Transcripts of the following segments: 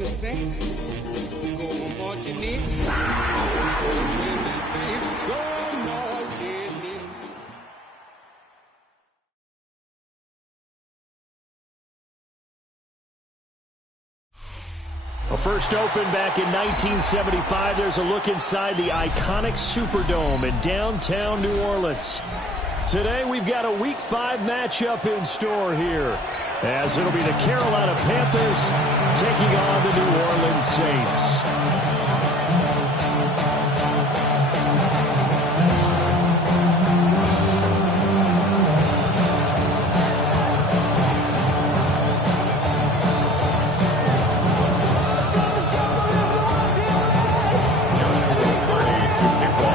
the Saints go marching in. When the Saints go marching in. Well, first opened back in 1975. There's a look inside the iconic Superdome in downtown New Orleans. Today we've got a Week 5 matchup in store here, as it'll be the Carolina Panthers taking on the New Orleans Saints.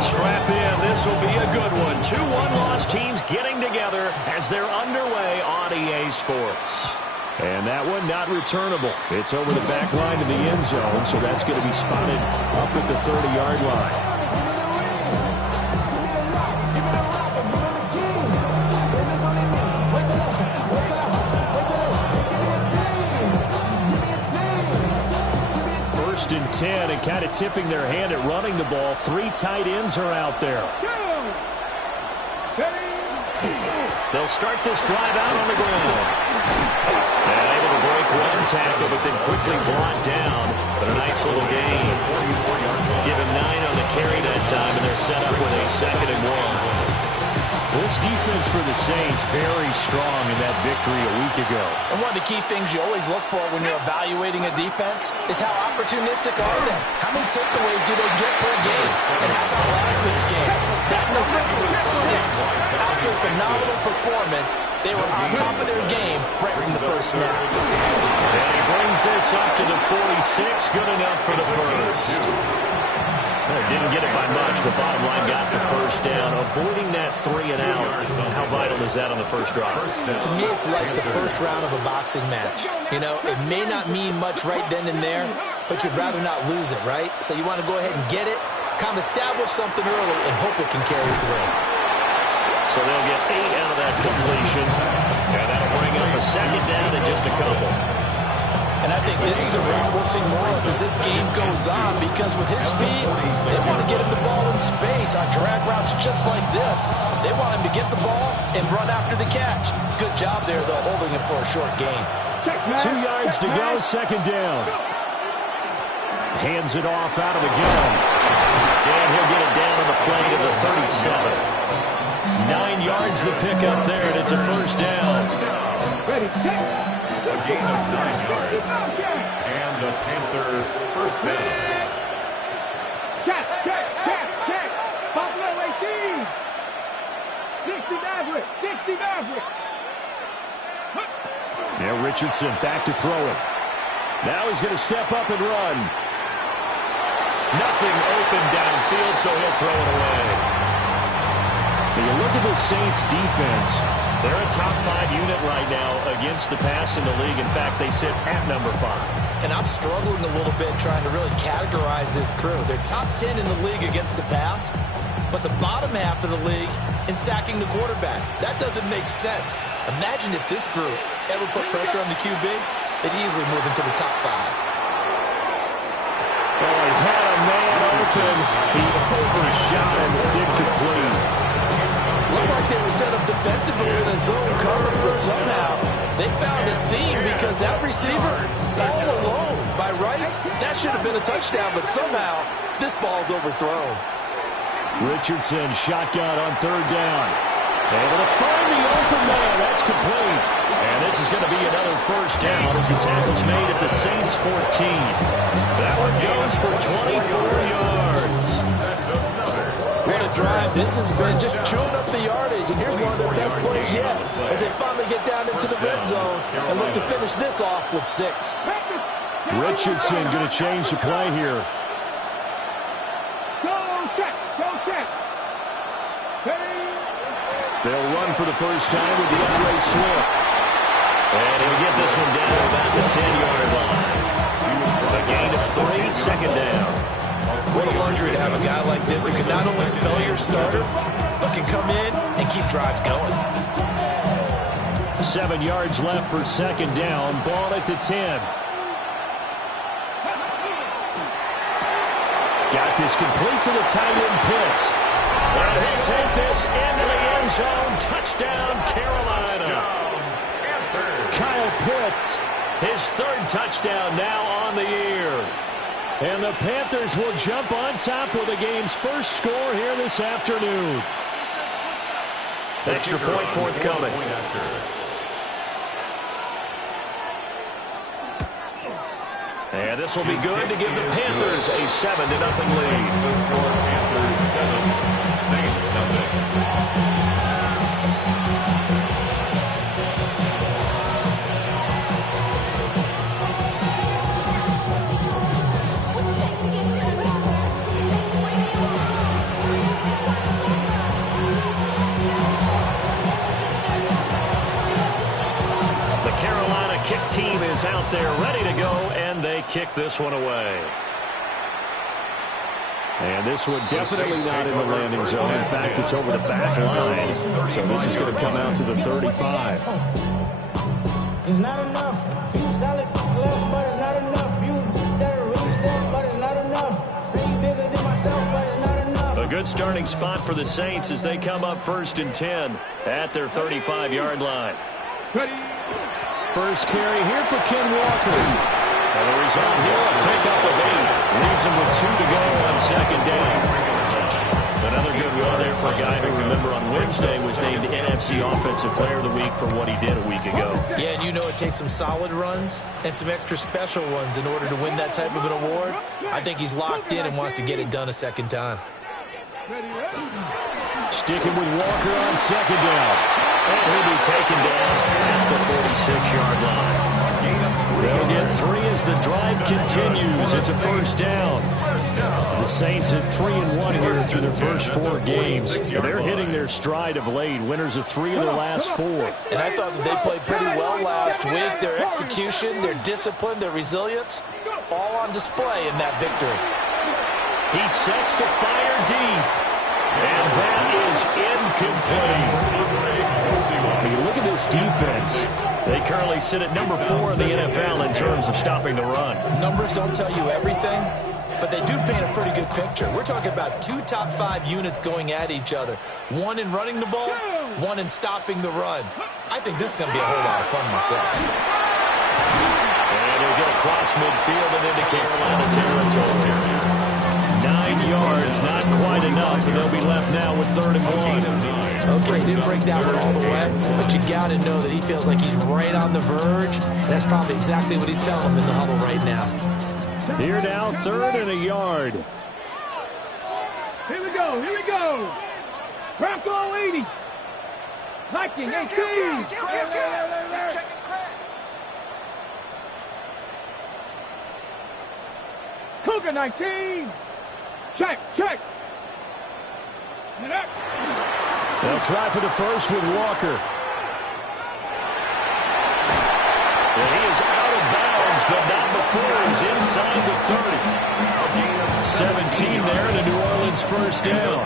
Strap in, this will be a good one. 2 one-loss teams getting together as they're underway on EA Sports. And that one not returnable. It's over the back line to the end zone, so that's going to be spotted up at the 30-yard line. First and 10, and kind of tipping their hand at running the ball. 3 tight ends are out there. They'll start this drive out on the ground. And able to break one tackle, but then quickly brought down. But a nice little gain. Give him 9 on the carry that time, and they're set up with a 2nd and 1. This defense for the Saints very strong in that victory a week ago. And one of the key things you always look for when you're evaluating a defense is how opportunistic are they? How many takeaways do they get per game? And how about last week's game? That number, 6. Absolutely phenomenal performance. They were on top of their game right from the first snap. And he brings this up to the 46. Good enough for the first. Didn't get it by much, but bottom line got the first down. Avoiding that 3 and out. How vital is that on the first drive? To me, it's like the first round of a boxing match. You know, it may not mean much right then and there, but you'd rather not lose it, right? So you want to go ahead and get it, kind of establish something early, and hope it can carry through. So they'll get 8 out of that completion, and that'll bring up a 2nd down and just a couple. And I think this is a route we'll see more of as this game goes on, because with his speed, they want to get him the ball in space on drag routes just like this. They want him to get the ball and run after the catch. Good job there, though, holding him for a short gain. 2 yards to go, 2nd down. Hands it off out of the gun. And he'll get it down on the play to the 37. 9 yards the pickup there, and it's a first down. A gain of 9 yards. And the Panther first down. Check. Buffalo 18. 60 Maverick. Now Richardson back to throw it. Now he's going to step up and run. Nothing open downfield, so he'll throw it away. Now you look at the Saints defense. They're a top 5 unit right now against the pass in the league. In fact, they sit at number 5. And I'm struggling a little bit trying to really categorize this crew. They're top 10 in the league against the pass, but the bottom half of the league in sacking the quarterback. That doesn't make sense. Imagine if this group ever put pressure on the QB, they'd easily move into the top 5. Well, he had a man open. He overshot him. It's incomplete. Looked like they were set up defensively in a zone coverage, but somehow they found a seam because that receiver all alone. By rights, that should have been a touchdown, but somehow this ball's overthrown. Richardson shotgun on 3rd down. Able to find the open man. That's complete. And this is going to be another first down as the tackle's made at the Saints 14. That one goes for 24 yards. What a drive. This has been just chewing up the yardage, and here's one of their best plays yet as they finally get down into the red zone and look to finish this off with 6. Richardson going to change the play here. Go check. They'll run for the first time with the Andre Swift. And he'll get this one down about the 10-yard line. A gain of 3, 2nd down. What a luxury to have a guy like this who can not only spell your starter, but can come in and keep drives going. 7 yards left for 2nd down. Ball at the 10. left is complete to the tight end Pitts. And he'll take this into the end zone. Touchdown, Carolina. Kyle Pitts, his third touchdown now on the year. And the Panthers will jump on top with the game's first score here this afternoon. Extra point forthcoming. And this will be good to give the Panthers a 7-0 lead. Panthers 7, Saints nothing. Kick team is out there ready to go, and they kick this one away. And this one definitely not in the landing zone. In fact, it's over the back line. So this is going to come out to the 35. It's not enough. You solid left, but it's not enough. You better reach that, but it's not enough. Say you bigger than myself, but it's not enough. A good starting spot for the Saints as they come up 1st and 10 at their 35-yard line. Ready. First carry here for Ken Walker. And the result here, a pickup of 8. Leaves him with 2 to go on 2nd down. Another good run there for a guy who, remember, on Wednesday was named NFC Offensive Player of the Week for what he did a week ago. Yeah, and you know it takes some solid runs and some extra special ones in order to win that type of an award. I think he's locked in and wants to get it done a second time. Sticking with Walker on 2nd down. And he'll be taken down at the 46-yard line. They'll get 3 as the drive continues. It's a 1st down. The Saints at 3-1 here through their first 4 games. They're hitting their stride of late. Winners of 3 of their last 4. And I thought that they played pretty well last week. Their execution, their discipline, their resilience, all on display in that victory. He sets to fire deep. And that is incomplete. When you look at this defense, they currently sit at number 4 in the NFL in terms of stopping the run. Numbers don't tell you everything, but they do paint a pretty good picture. We're talking about 2 top 5 units going at each other. 1 in running the ball, 1 in stopping the run. I think this is going to be a whole lot of fun myself. And he'll get across midfield and into Carolina territory. 9 yards, not quite enough, and they'll be left now with 3rd and 1. Okay, he didn't break that one all the way, but you got to know that he feels like he's right on the verge, and that's probably exactly what he's telling him in the huddle right now. Here now, 3rd and a yard. Here we go. Here we go. Bronco 80. Viking 18. Cougar 19. Check. They'll try for the first with Walker. And he is out of bounds, but not before he's inside the 30. 17 there and a New Orleans 1st down.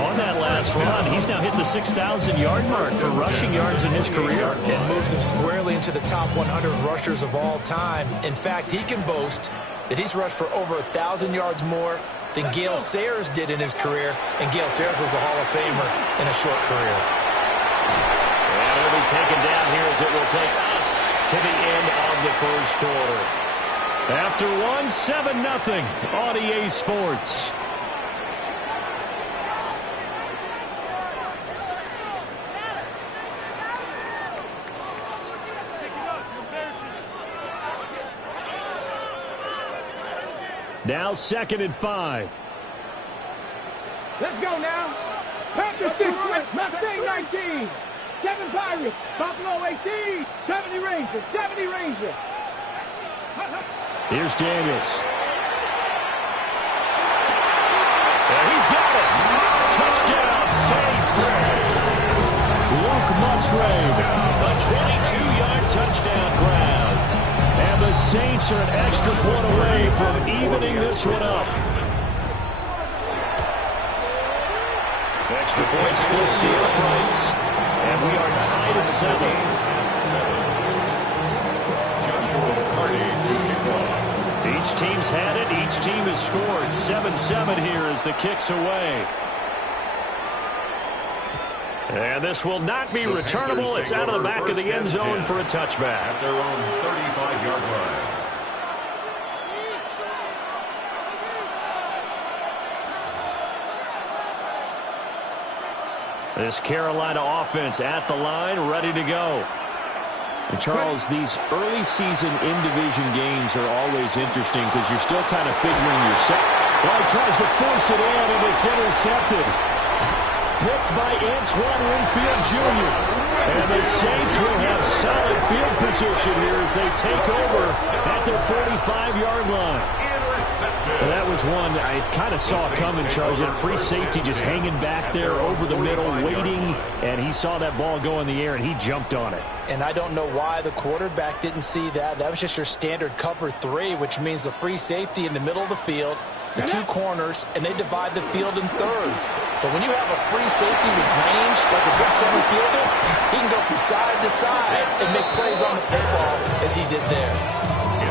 On that last run, he's now hit the 6,000-yard mark for rushing yards in his career. And moves him squarely into the top 100 rushers of all time. In fact, he can boast that he's rushed for over 1,000 yards more than Gale Sayers did in his career, and Gale Sayers was a Hall of Famer in a short career. And it'll be taken down here as it will take us to the end of the first quarter. After 7-0 on EA Sports. Now 2nd and 5. Let's go now. Panthers 6, Mustang 19. 7 Pirates, Buffalo 18. 70 Rangers, 70 Rangers. Here's Daniels. And he's got it. Touchdown, Saints. Luke Musgrave. A 22-yard touchdown grab. And the Saints are an extra point away from evening this one up. Extra point splits the uprights. And we are tied at 7. Joshua McCarty to kick off. Each Each team's had it. Each team has scored. 7-7 here as the kick's away. And this will not be returnable. It's out of the back of the end zone for a touchback. At their own 35-yard line. This Carolina offense at the line, ready to go. And Charles, these early season in-division games are always interesting because you're still kind of figuring yourself. Well, he tries to force it in, and it's intercepted. Picked by Antoine Winfield Jr. And the Saints will have solid field position here as they take over at their 45-yard line. And that was one I kind of saw coming, Charles. That free safety just hanging back there over the middle, waiting, and he saw that ball go in the air, and he jumped on it. And I don't know why the quarterback didn't see that. That was just your standard cover 3, which means the free safety in the middle of the field, the 2 corners, and they divide the field in thirds. But when you have a free safety with range, like a good center fielder, he can go from side to side and make plays on the football as he did there.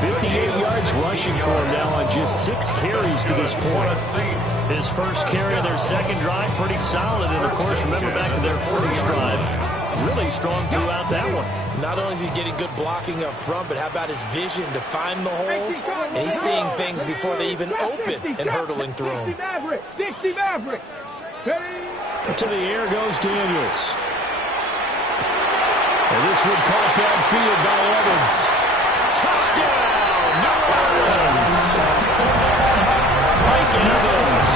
58 yards rushing for him now on just 6 carries to this point. His first carry of their second drive, pretty solid. And, of course, remember back to their first drive, really strong throughout that one. Not only is he getting good blocking up front, but how about his vision to find the holes? And he's seeing things before they even open and hurdling through them. 60 Maverick. To the air goes Daniels. And this one caught downfield by Evans. Touchdown, New Orleans. Mike Evans,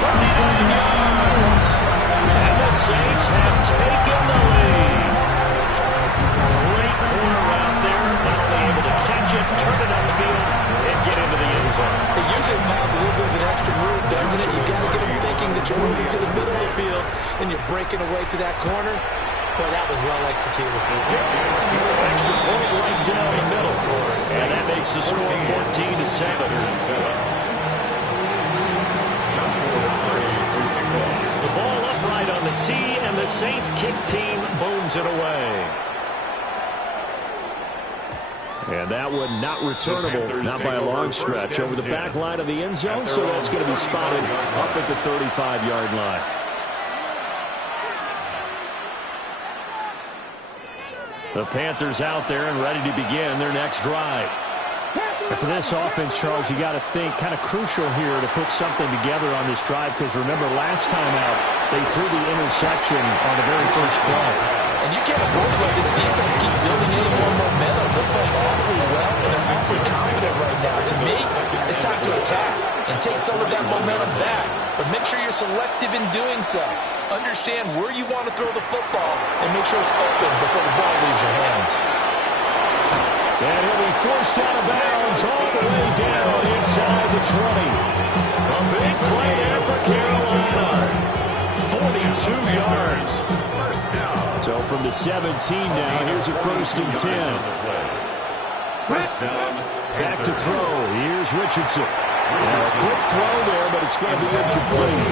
39 yards. And the Saints have taken the lead. Great corner out there, not only able to catch it, turn it upfield, and get into the end zone. It usually involves a little bit of an extra move, doesn't it? You got to get them thinking that you're moving to the middle of the field and you're breaking away to that corner. Boy, that was well executed. Extra point right down the middle. And that makes the score 14-7. The ball upright on the tee, and the Saints kick team booms it away. And that one not returnable, not by a long stretch, over the back line of the end zone, so that's going to be spotted up at the 35-yard line. The Panthers out there and ready to begin their next drive. And for this offense, Charles, you got to think kind of crucial here to put something together on this drive, because remember last time out they threw the interception on the very first play. And you can't afford to let this defense keep building any more momentum. They're playing awfully well, and they're awfully confident right now. To me, it's time to attack and take some of that momentum back. But make sure you're selective in doing so. Understand where you want to throw the football and make sure it's open before the ball leaves your hands. And he'll be forced out of bounds all the way down inside the 20. A big play there for Carolina. 42 yards. So from the 17 now, here's a 1st and 10. First down. Back to throw. Here's Richardson. A quick throw there, but it's going to be incomplete.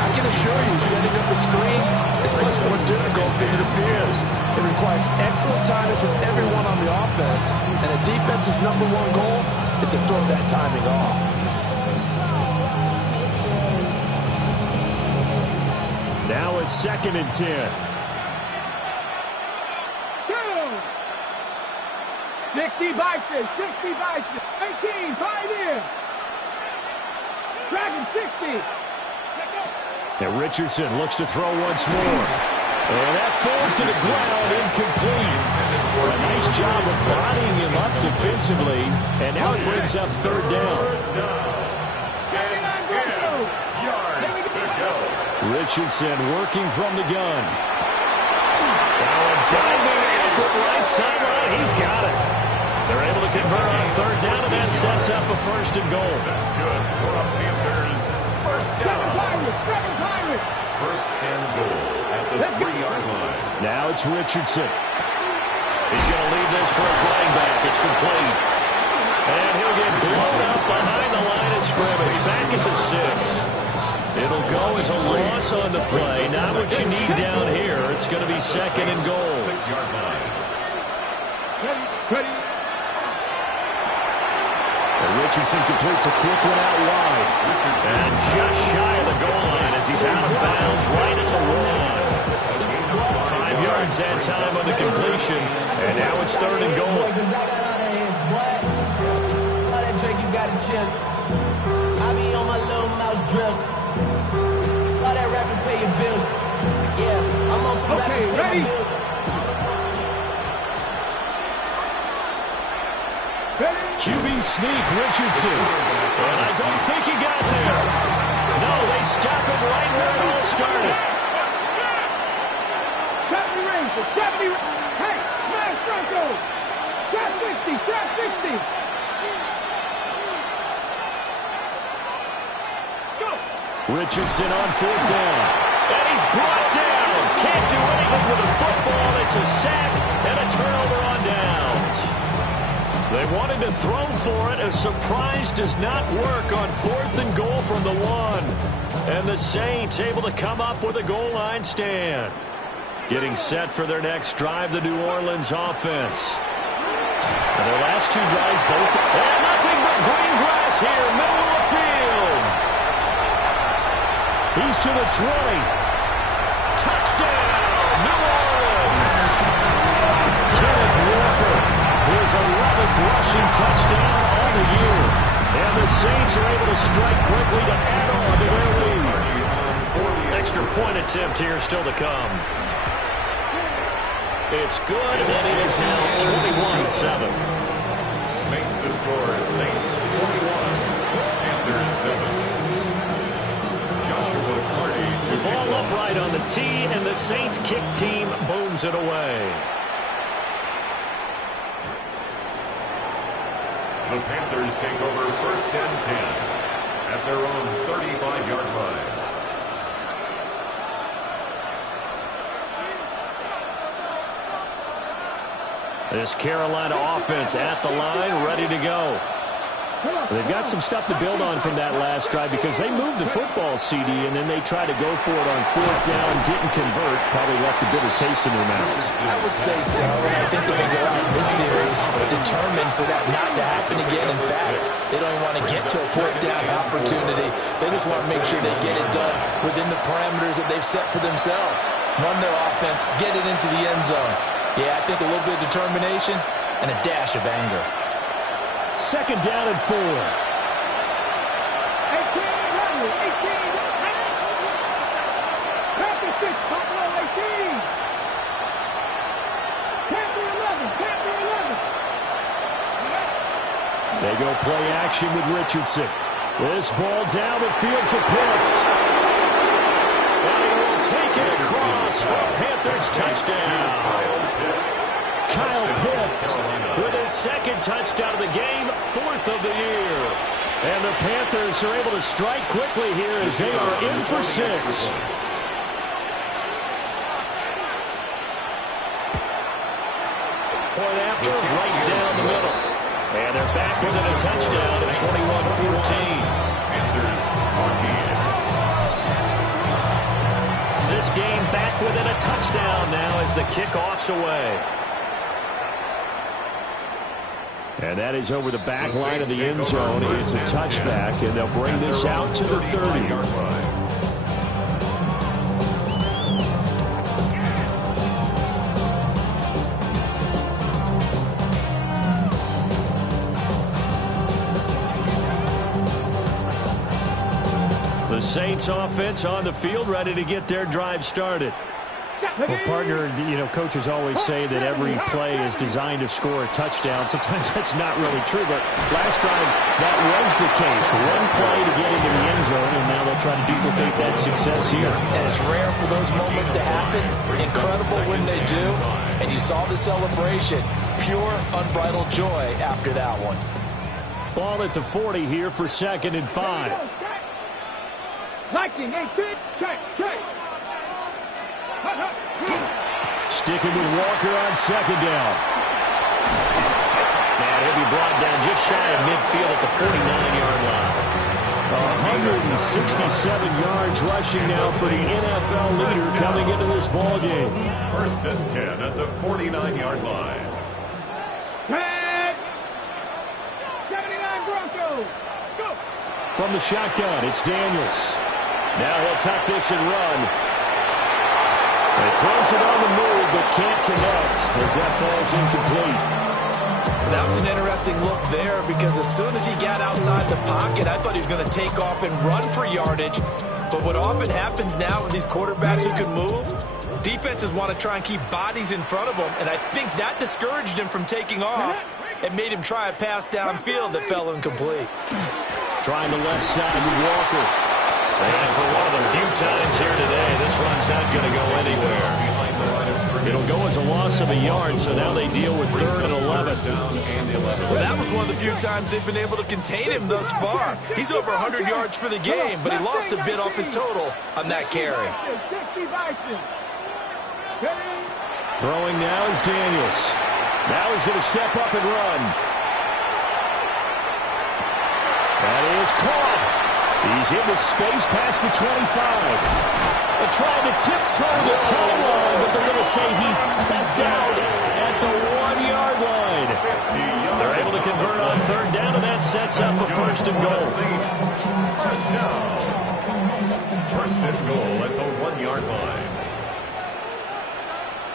I can assure you, setting up a screen is much more difficult than it appears. It requires excellent timing from everyone on the offense, and a defense's #1 goal is to throw that timing off. Now a 2nd and 10. 60 Bison, 60 Bison, 18, 5 in. Dragon 60. And Richardson looks to throw once more. And that falls to the ground, incomplete. A nice job of bodying him up defensively. And now it brings up 3rd down. Yards to go. Richardson working from the gun. Now a diving effort right sideline. He's got it. They're able to convert on 3rd down, and that sets up a 1st and goal. That's good for the Panthers. First down. First and goal at the 3-yard line. Now it's Richardson. He's going to leave this for his running back. It's complete. And he'll get blown up behind the line of scrimmage. Back at the 6. It'll go as a loss on the play. Not what you need down here. It's going to be 2nd and goal. 6-yard line. Richardson completes a quick one out wide. And just shy of the goal line as he's out of bounds right at the 1. 5 yards that time on the completion. And now it's 3rd and goal. Because I got all that hits, boy. All that Drake, you got to chill. I be on my little mouse drill. All that rapping, pay your bills. Yeah, I'm on some rappers, pay ready? my bills. QB sneak, Richardson. And I don't think he got there. No, they stop him right where it all started. 70 Rangers, 70. Hey, smash Broncos. Shot 60, shot 60. Go. Richardson on 4th down. And he's brought down. Can't do anything with the football. It's a sack and a turnover on downs. They wanted to throw for it. A surprise does not work on 4th and goal from the 1. And the Saints able to come up with a goal line stand. Getting set for their next drive, the New Orleans offense. And their last 2 drives both. And nothing but green grass here, middle of the field. He's to the 20. Touchdown, New Orleans. Kenneth Walker, his 11th rushing touchdown on the year. And the Saints are able to strike quickly to add on to their lead. Extra point attempt here still to come. It's good, and it is now 21-7. Makes the score Saints 21, Panthers 7. Joshua Clardy to Ball upright on the tee, and the Saints kick team booms it away. The Panthers take over 1st and 10 at their own 35-yard line. This Carolina offense at the line, ready to go. They've got some stuff to build on from that last drive because they moved the football, CD, and then they tried to go for it on 4th down, didn't convert, probably left a bitter taste in their mouths. I would say so, and I think they're going to go out in this series determined for that not to happen again. In fact, they don't want to get to a 4th down opportunity. They just want to make sure they get it done within the parameters that they've set for themselves. Run their offense, get it into the end zone. Yeah, I think a little bit of determination and a dash of anger. 2nd down and 4. 18, 18. Panther 6, Buffalo 18. Panther 11, Panther 11. They go play action with Richardson. This ball down the field for Pitts. And he will take it across for a Panthers touchdown. Kyle Pitts with his 2nd touchdown of the game, 4th of the year. And the Panthers are able to strike quickly here as they are in for 6. Point after, right down the middle. And they're back within a touchdown at 21-14. Panthers 14. This game back within a touchdown now as the kickoff's away. And that is over the back line of the end zone. It's a touchback, and they'll bring this out to the 30. The Saints offense on the field, ready to get their drive started. Well, partner, coaches always say that every play is designed to score a touchdown. Sometimes that's not really true, but last drive, that was the case. One play to get into the end zone, and now they'll try to duplicate that success here. And it's rare for those moments to happen. Incredible when they do. And you saw the celebration. Pure, unbridled joy after that one. Ball at the 40 here for 2nd and 5. Lightning, 18, check. Sticking with Walker on 2nd down. And he'll be brought down just shy of midfield at the 49-yard line. 167 yards rushing now for the NFL leader coming into this ball game. 1st and 10 at the 49-yard line. Tag! 79 Broncos! From the shotgun, it's Daniels. Now he'll tuck this and run. He throws it on the move, but can't connect as that falls incomplete. That was an interesting look there because as soon as he got outside the pocket, I thought he was going to take off and run for yardage. But what often happens now with these quarterbacks who can move, defenses want to try and keep bodies in front of them, and I think that discouraged him from taking off and made him try a pass downfield that fell incomplete. Trying the left side with Walker. And for one of the few times here today, this run's not going to go anywhere. It'll go as a loss of a yard, so now they deal with 3rd and 11. Well, that was one of the few times they've been able to contain him thus far. He's over 100 yards for the game, but he lost a bit off his total on that carry. Throwing now is Daniels. Now he's going to step up and run. That is caught. He's in the space past the 25. They're trying to tiptoe the pylon, but they're going to say he stepped out at the 1-yard line. They're able to convert on 3rd down, and that sets up a 1st and goal. First down. 1st and goal at the 1-yard line.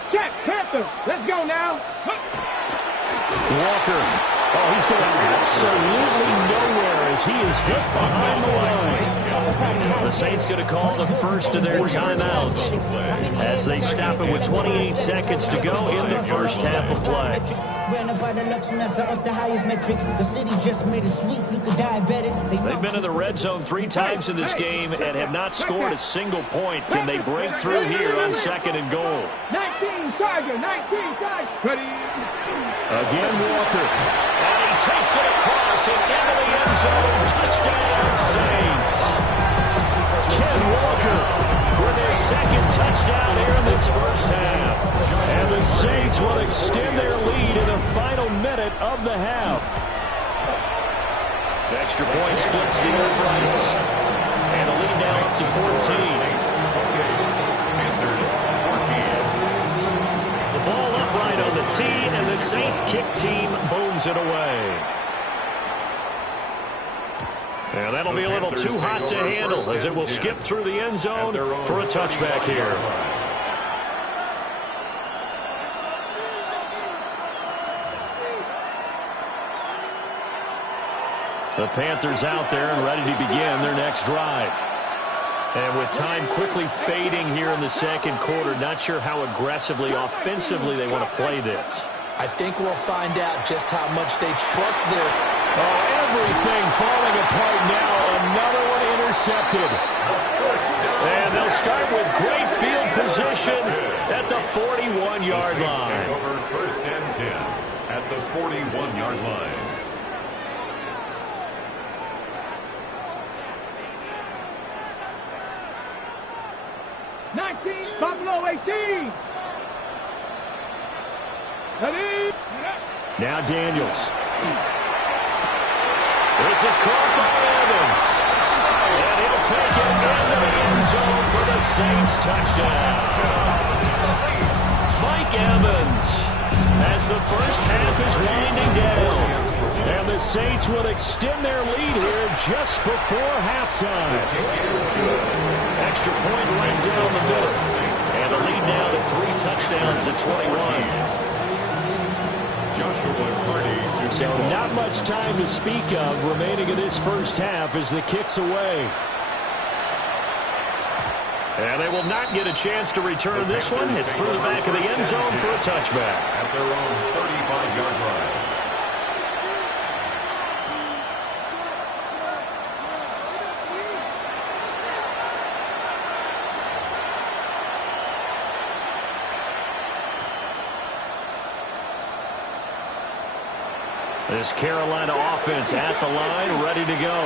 Catch, Panthers. Let's go now. Walker. Oh, he's going absolutely nowhere as he is hit behind the line. The Saints going to call the first of their timeouts as they stop it with 28 seconds to go in the first half of play. They've been in the red zone 3 times in this game and have not scored a single point. Can they break through here on 2nd and goal? 19 Tiger, 19 Tiger. Ready? Again, Walker. And he takes it across and into the end zone. Touchdown, Saints. Ken Walker with his 2nd touchdown here in this first half. And the Saints will extend their lead in the final minute of the half. The extra point splits the uprights. And the lead now up to 14. Panthers 14. The ball upright on the tee, and the Saints kick team booms it away. And that'll be a little too hot to handle as it will skip through the end zone for a touchback here. The Panthers out there and ready to begin their next drive. And with time quickly fading here in the 2nd quarter, not sure how aggressively, offensively they want to play this. I think we'll find out just how much they trust their... Oh, everything falling apart now. Another one intercepted. And they'll start with great field position at the 41-yard line. Take over 1st and 10 at the 41-yard line. Buffalo 18. Ready? Now Daniels. This is caught by Evans. And he'll take it into the end zone for the Saints touchdown. Mike Evans as the first half is winding down. And the Saints will extend their lead here just before halftime. Extra point right down the middle. And a lead now to 3 touchdowns at 21. So not much time to speak of remaining in this first half as the kick's away. And they will not get a chance to return this one. It's through the back of the end zone for a touchback. At their own 35-yard line. This Carolina offense at the line, ready to go.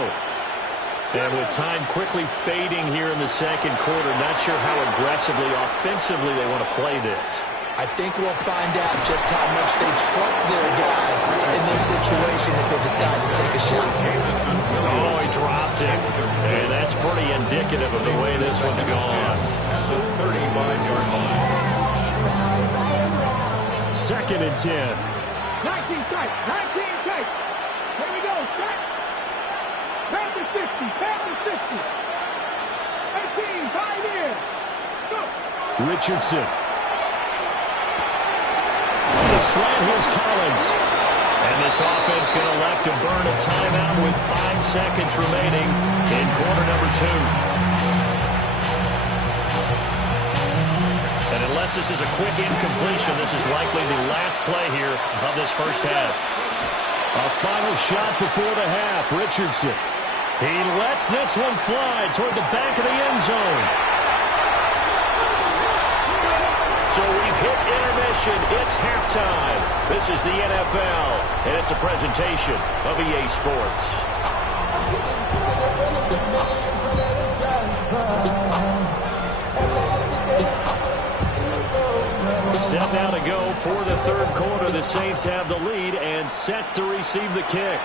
And with time quickly fading here in the 2nd quarter, not sure how aggressively, offensively they want to play this. I think we'll find out just how much they trust their guys in this situation if they decide to take a shot. Oh, he dropped it. And that's pretty indicative of the way this one's gone. The 35-yard line. 2nd and 10. 19 tight. 19 tight. Here we go. Set. Panthers 50. Panthers 50. 18. 5 in. Go. Richardson. The slant, here's Collins. And this offense going to elect to burn a timeout with 5 seconds remaining in quarter number 2. And unless this is a quick incompletion, this is likely the last play here of this first half. A final shot before the half. Richardson. He lets this one fly toward the back of the end zone. So we've hit intermission. It's halftime. This is the NFL, and it's a presentation of EA Sports. Set now to go for the third quarter. The Saints have the lead and set to receive the kick.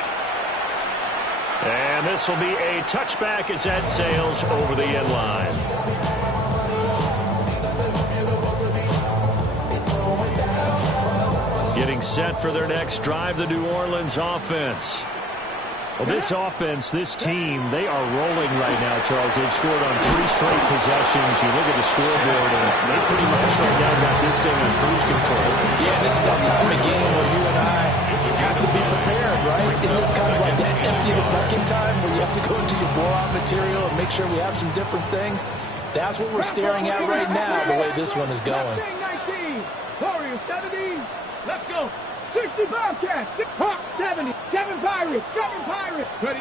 And this will be a touchback as that sails over the end line. Getting set for their next drive, the New Orleans offense. Well, this offense, this team, they are rolling right now, Charles. They've scored on 3 straight possessions. You look at the scoreboard, and they pretty much right now got this thing on cruise control. Yeah, this is that time of game where you and I have to be prepared, right? Isn't this kind of like that empty the bucket time where you have to go into your blowout material and make sure we have some different things? That's what we're staring at right now, the way this one is going. 19. Warriors 70. Let's go. 60 Bobcats. 70. 7 Pirates. 7 Pirates. Ready.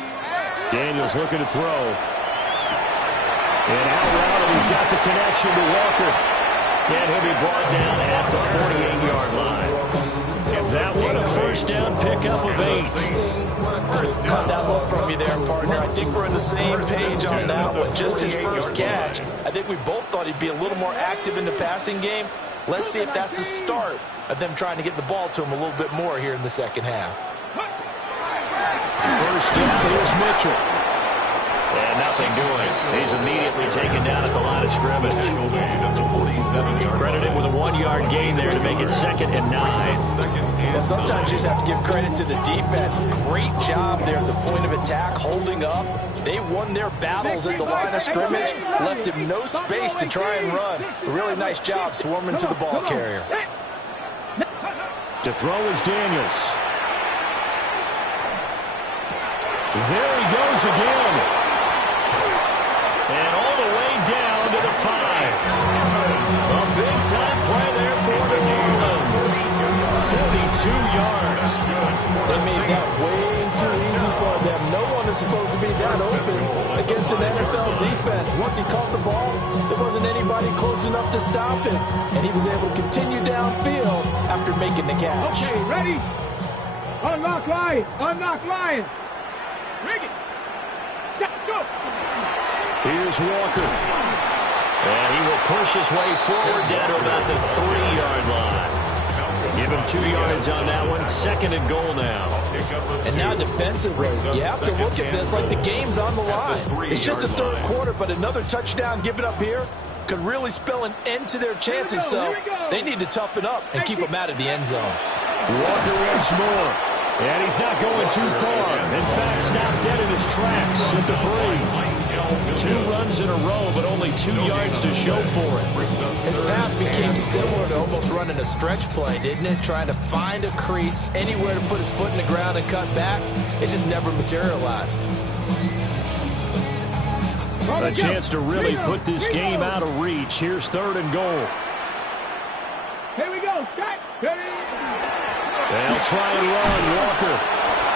Daniels looking to throw. And out route, and he's got the connection to Walker. And he'll be brought down at the 48-yard line. And that one a first down pickup of 8. Caught that look from you there, partner. I think we're on the same page on that one. Just his first catch. I think we both thought he'd be a little more active in the passing game. Let's see if that's the start of them trying to get the ball to him a little bit more here in the second half. First down, here's Mitchell. And nothing doing. He's immediately taken down at the line of scrimmage. Credited with a 1-yard gain there to make it 2nd and 9. Well, sometimes you just have to give credit to the defense. Great job there at the point of attack, holding up. They won their battles at the line of scrimmage, left him no space to try and run. A really nice job swarming to the ball carrier. To throw is Daniels. There he goes again. And all the way down to the 5. A big-time play there for the New Orleans. 42 yards. They made that way too easy for them. No one is supposed to be that open against an NFL defense. Once he caught the ball, there wasn't anybody close enough to stop him. And he was able to continue downfield after making the catch. Okay, ready? Unlock line. Unlock line. Rig it. Go. Here's Walker. And he will push his way forward down to about the 3-yard line. Give him 2 yards on that one. 2nd and goal now. And now defensively, you have to look at this like the game's on the line. It's just the third quarter, but another touchdown given up here could really spell an end to their chances. So they need to toughen up and keep them out of the end zone. Walker once more. And he's not going too far. In fact, stopped dead in his tracks at the 3. 2 runs in a row, but only 2 yards to show for it. His path became similar to almost running a stretch play, didn't it? Trying to find a crease, anywhere to put his foot in the ground and cut back. It just never materialized. A chance to really put this game out of reach. Here's 3rd and goal. Here we go. Set. Ready. They'll try and run, Walker.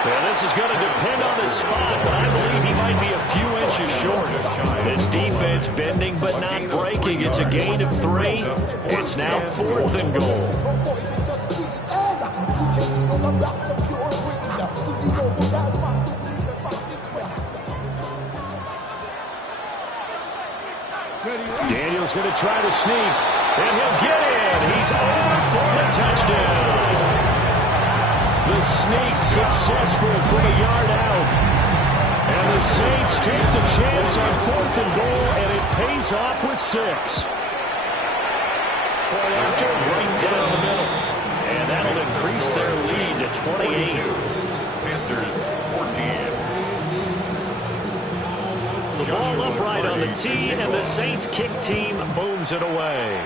And this is going to depend on the spot, but I believe he might be a few inches short. This defense bending but not breaking. It's a gain of 3. It's now 4th and goal. Daniels going to try to sneak, and he'll get in. He's over for the touchdown. The sneak successful from a yard out. And the Saints take the chance on 4th and goal, and it pays off with 6. Point after, right down the middle. And that'll increase their lead to 28. Panthers 14. the ball upright on the tee, and the Saints kick team booms it away.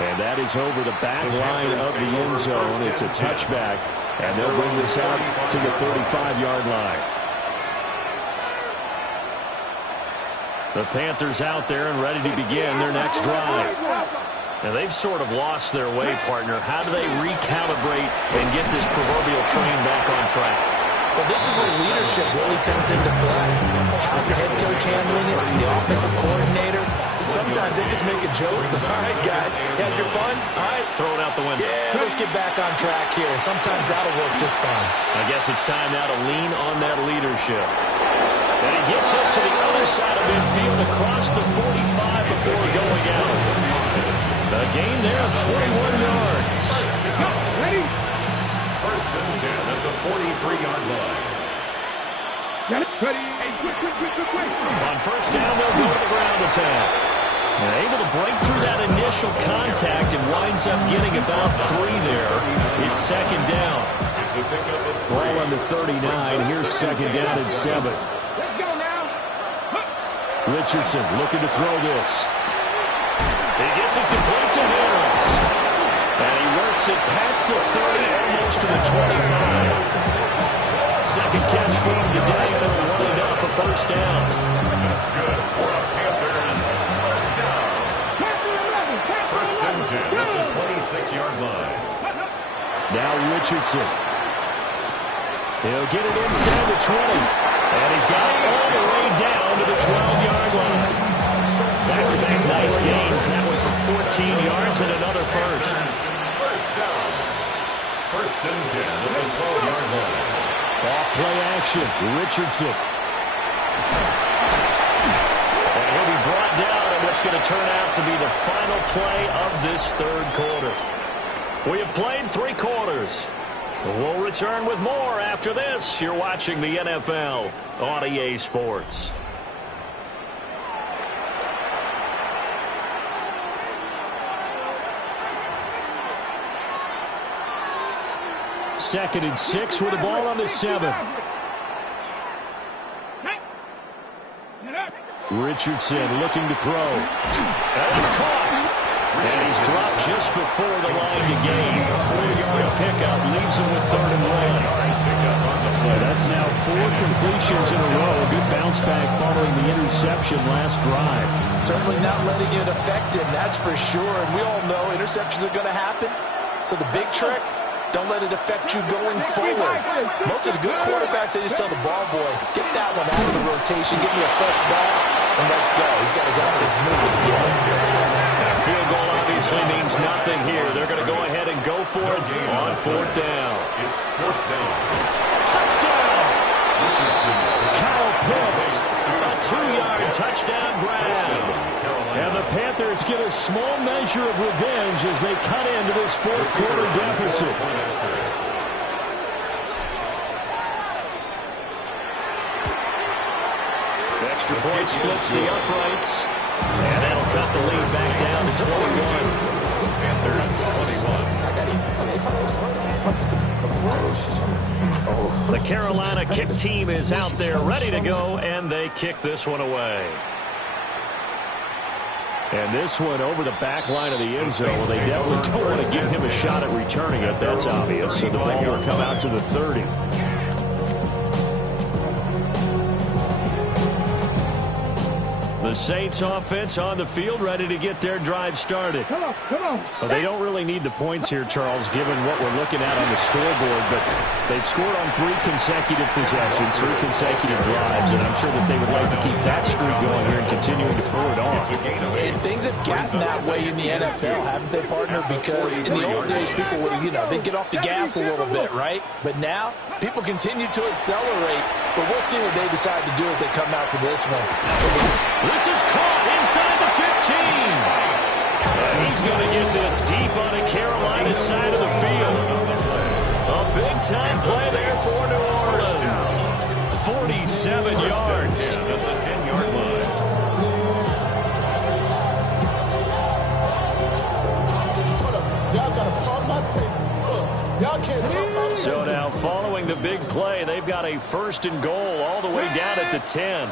And that is over the back line of the end zone. It's a touchback, and they'll bring this out to the 35-yard line. The Panthers out there and ready to begin their next drive. Now, they've sort of lost their way, partner. How do they recalibrate and get this proverbial train back on track? Well, this is where leadership really comes into play. How's the head coach handling it? The offensive coordinator? Sometimes they just make a joke. All right, guys, had your fun? All right. Throw it out the window. Yeah, let's get back on track here. And sometimes that'll work just fine. I guess it's time now to lean on that leadership. And he gets us to the other side of midfield across the 45 before going out. A gain there of 21 yards. Ready? First and 10 at the 43-yard line. Got it. Ready. Hey, quick. On first down, they'll go to the ground attack. And able to break through that initial contact and winds up getting about 3 there. It's second down. Ball on the 39. Here's second down and 7. Let's go now. Richardson looking to throw this. He gets it complete to Harris. And he works it past the 30, almost to the 25. Second catch for him today, and it'll wind up a first down. That's good for a Panthers first down. First and 10 at the 26-yard line. Now Richardson. He'll get it inside the 20. And he's got it all the way down to the 12-yard line. Back-to-back nice gains. That one for 14 yards and another first. First down. First and 10 at the 12-yard line. Off play action. Richardson. And he'll be brought down in what's going to turn out to be the final play of this third quarter. We have played 3 quarters. We'll return with more after this. You're watching the NFL on EA Sports. Second and 6 with the ball on the 7. Richardson looking to throw. That's caught. And he's dropped just before the line to gain. A 4-yard pickup leaves him with 3rd and 1. That's now 4 completions in a row. Good bounce back following the interception last drive. Certainly not letting it affect him, that's for sure. And we all know interceptions are going to happen. So the big trick, don't let it affect you going forward. Most of the good quarterbacks, they just tell the ball boy, get that one out of the rotation, give me a fresh ball, and let's go. He's got his offense moving again. That field goal obviously means nothing here. They're going to go ahead and go for it on 4th down. It's 4th down. Touchdown! Kyle Pitts, a 2-yard touchdown grab. And the Panthers get a small measure of revenge as they cut into this 4th quarter deficit. Extra point splits the uprights. And that'll cut the lead back down to 21. The Carolina kick team is out there ready to go, and they kick this one away. And this one over the back line of the end zone. Well, they definitely don't want to give him a shot at returning it. That's obvious. So the ball will come out to the 30. The Saints offense on the field ready to get their drive started. Come on. Well, they don't really need the points here, Charles, given what we're looking at on the scoreboard, but they've scored on 3 consecutive possessions, 3 consecutive drives, and I'm sure that they would like to keep that streak going here and continuing to pull it on. And things have gotten that way in the NFL, haven't they, partner? Because in the old days, people would, they'd get off the gas a little bit, right? But now, people continue to accelerate, but we'll see what they decide to do as they come out for this one. This is caught inside the 15. And he's going to get this deep on the Carolina side of the field. A big-time play there for New Orleans. 47 yards. At the 10-yard line. Y'all got to pump my taste. So now following the big play, they've got a 1st and goal all the way down at the 10.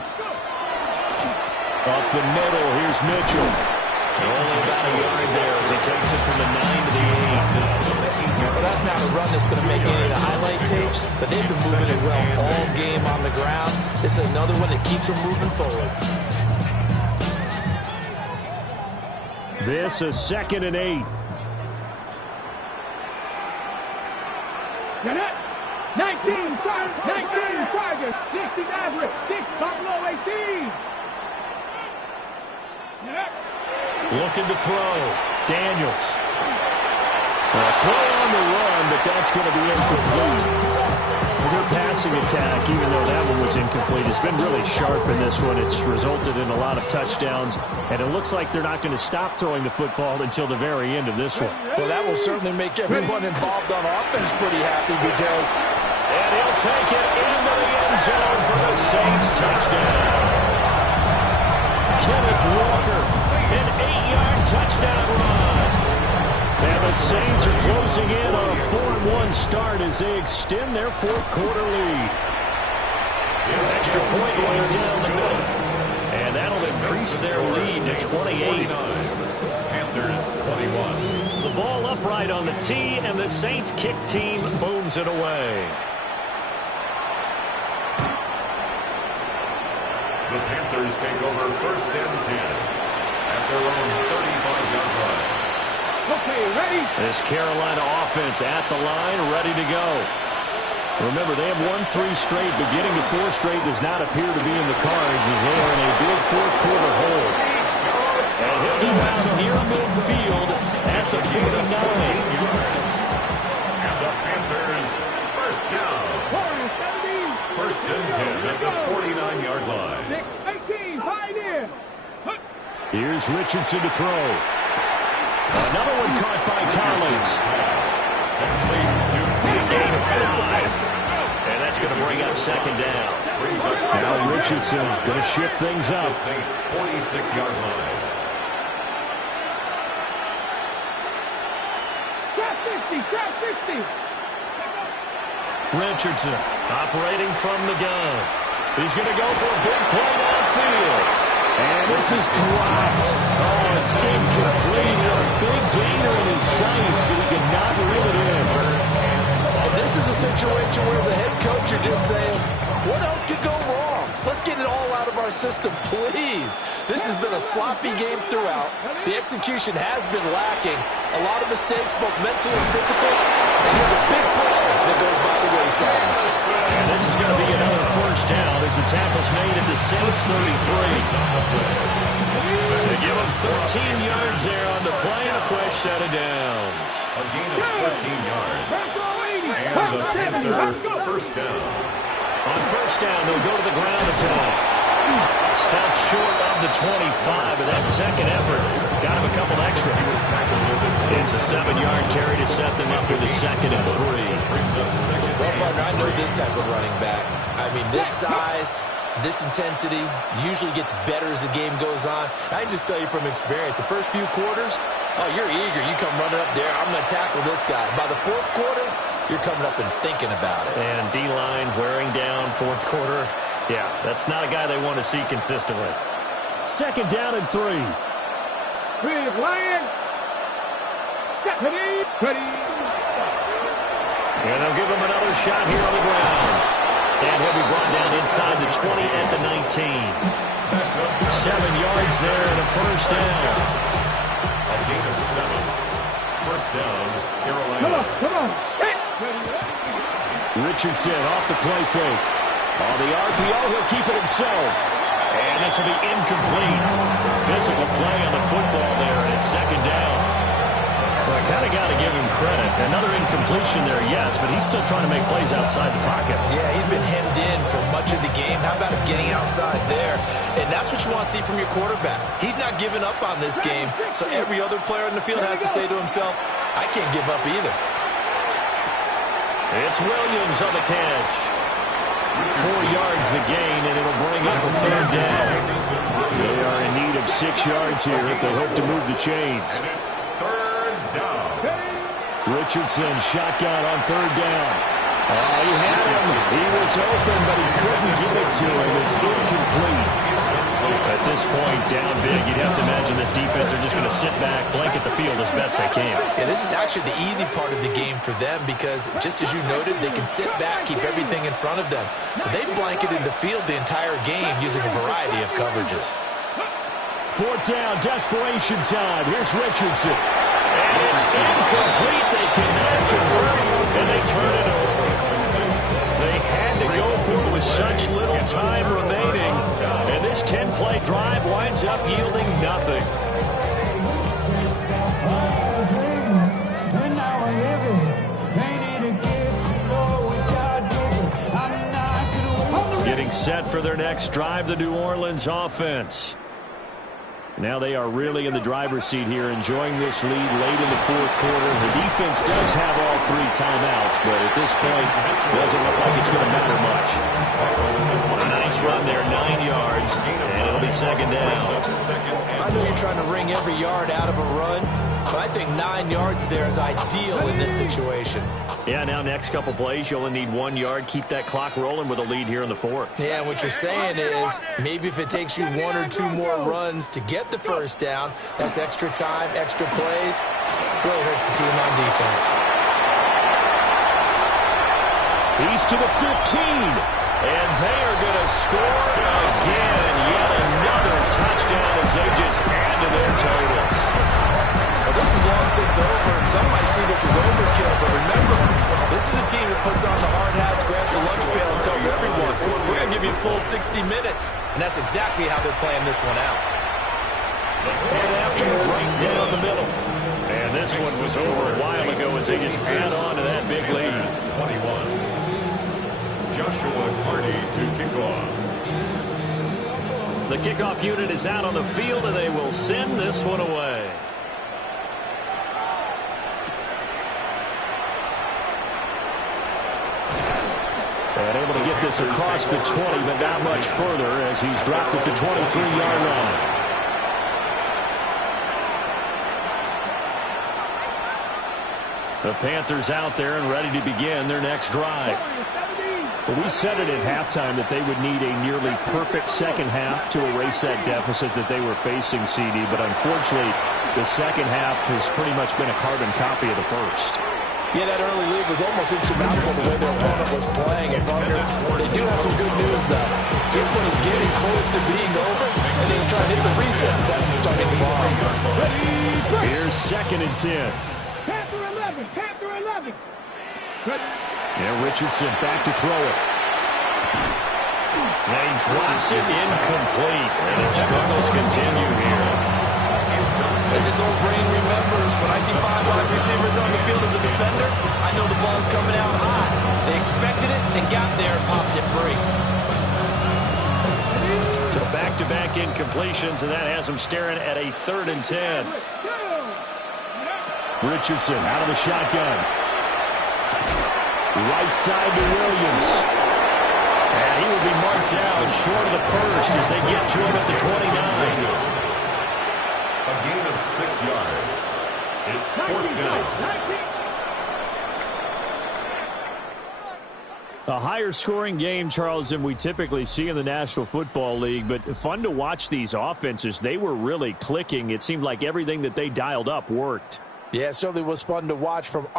Up the middle, here's Mitchell. Only about a yard there as he takes it from the 9 to the 8. Well, that's not a run that's going to make any of the highlight tapes, but they've been moving it well all game on the ground. This is another one that keeps them moving forward. This is 2nd and 8. 19 Chargers, 60 Mavericks, 6 Buffalo 18. Looking to throw. Daniels. A throw on the run, but that's going to be incomplete. Their passing attack, even though that one was incomplete, has been really sharp in this one. It's resulted in a lot of touchdowns, and it looks like they're not going to stop throwing the football until the very end of this one. Well, that will certainly make everyone involved on offense pretty happy because... And he'll take it into the end zone for the Saints touchdown. Kenneth Walker, an 8-yard touchdown run. And the Saints are closing in on a 4-1 start as they extend their 4th quarter lead. Extra point right down the middle. And that'll increase their lead to 28. Panthers 21. The ball upright on the tee, and the Saints kick team booms it away. The Panthers take over 1st and 10 at their own 35-yard line. Okay, ready? This Carolina offense at the line, ready to go. Remember, they have won 3 straight, but getting to 4 straight does not appear to be in the cards as they are in a big 4th quarter hole. And he'll be out near midfield at the 49. And the Panthers, 1st down. 1st and 10 at the 49-yard line. 18, pioneer. Here's Richardson to throw. Another one caught by Collins. Gain of 5. And that's going to bring up 2nd down. Now Richardson going to shift things up. Saints 46-yard line. Trap 60. Richardson operating from the gun. He's going to go for a big play downfield. And this is dropped. Oh, it's incomplete. A big gainer in his sights, but he could not reel it in. And this is a situation where as a head coach you're just saying, what else could go wrong? Let's get it all out of our system, please. This has been a sloppy game throughout. The execution has been lacking. A lot of mistakes, both mental and physical. And there's a big play that goes by the wayside. And this is going to be another 1st down as the tackle's made at the Saints 33. They give them 13 yards there on the play and a fresh set of downs. A gain of 13 yards. And the Panther 1st down. On 1st down, they'll go to the ground attack. Stopped short of the 25, but that 2nd effort got him a couple extra. It's a 7-yard carry to set them up with a 2nd and 3. Well, partner, I know this type of running back. I mean, this size, this intensity usually gets better as the game goes on. I can just tell you from experience, the first few quarters, oh, you're eager. You come running up there, I'm going to tackle this guy. By the 4th quarter, you're coming up and thinking about it. And D-line wearing down 4th quarter. Yeah, that's not a guy they want to see consistently. 2nd down and 3. Big Lion. Ready. And they'll give him another shot here on the ground. And he'll be brought down inside the 20 at the 19. 7 yards there and a 1st down. A gain of 7. 1st down, Carolina. Come on. Richardson off the play fake. On the RPO, he'll keep it himself. And this will be incomplete. Physical play on the football there, and it's 2nd down. Well, I kind of got to give him credit. Another incompletion there, yes, but he's still trying to make plays outside the pocket. Yeah, he's been hemmed in for much of the game. How about him getting outside there? And that's what you want to see from your quarterback. He's not giving up on this game, so every other player in the field has to say to himself, I can't give up either. It's Williams on the catch. 4 yards the gain, and it'll bring up a 3rd down. They are in need of 6 yards here if they hope to move the chains. And it's 3rd down. Richardson, shotgun on third down. Oh, he had him. He was open, but he couldn't give it to him. It's incomplete. At this point, down big, you'd have to imagine this defense are just going to sit back, blanket the field as best they can. Yeah, this is actually the easy part of the game for them because, just as you noted, they can sit back, keep everything in front of them. But they've blanketed the field the entire game using a variety of coverages. Fourth down, desperation time. Here's Richardson. And it's incomplete. They cannot convert, and they turn it over. They had to go through with such little time remaining, and this 10-play drive winds up yielding nothing. Getting set for their next drive, the New Orleans offense. Now they are really in the driver's seat here, enjoying this lead late in the fourth quarter. The defense does have all 3 timeouts, but at this point, doesn't look like it's going to matter much. A nice run there, 9 yards, and it'll be second down. I know you're trying to wring every yard out of a run, but I think 9 yards there is ideal in this situation. Yeah, now next couple plays, you only need 1 yard. Keep that clock rolling with a lead here in the fourth. Yeah, what you're saying is maybe if it takes you 1 or 2 more runs to get the first down, that's extra time, extra plays. Really hurts the team on defense. He's to the 15, and they are going to score again. Yet another touchdown as they just add to their totals. Well, this is long since over, and some might see this as overkill, but remember, this is a team that puts on the hard hats, grabs the lunch pail, and tells everyone, we're going to give you a full 60 minutes. And that's exactly how they're playing this one out. And after right down the middle. And this one was over a while ago as they just add on to that big lead. 21. Joshua Carney to kick off. The kickoff unit is out on the field, and they will send this one away. And able to get this across the 20, but not much further as he's dropped at the 23-yard line. The Panthers out there and ready to begin their next drive. Well, we said it at halftime that they would need a nearly perfect second half to erase that deficit that they were facing, CD, but unfortunately, the second half has pretty much been a carbon copy of the first. Yeah, that early lead was almost insurmountable the way their opponent was playing. And they do have some good news, though. This one is getting close to being over, and they try to hit the reset button starting the ball. Here's 2nd and 10. Panther 11, Panther 11. And Richardson back to throw it. And he drops it incomplete, and the struggles continue here. As this old brain remembers, when I see 5 wide receivers on the field as a defender, I know the ball's coming out high. They expected it and got there and popped it free. So back-to-back incompletions, and that has them staring at a 3rd and 10. Richardson out of the shotgun. Right side to Williams. And he will be marked down short of the first as they get to him at the 29. A gain of 6 yards. It's 4th down. A higher scoring game, Charles, than we typically see in the National Football League, but fun to watch these offenses. They were really clicking. It seemed like everything that they dialed up worked. Yeah, it certainly was fun to watch from our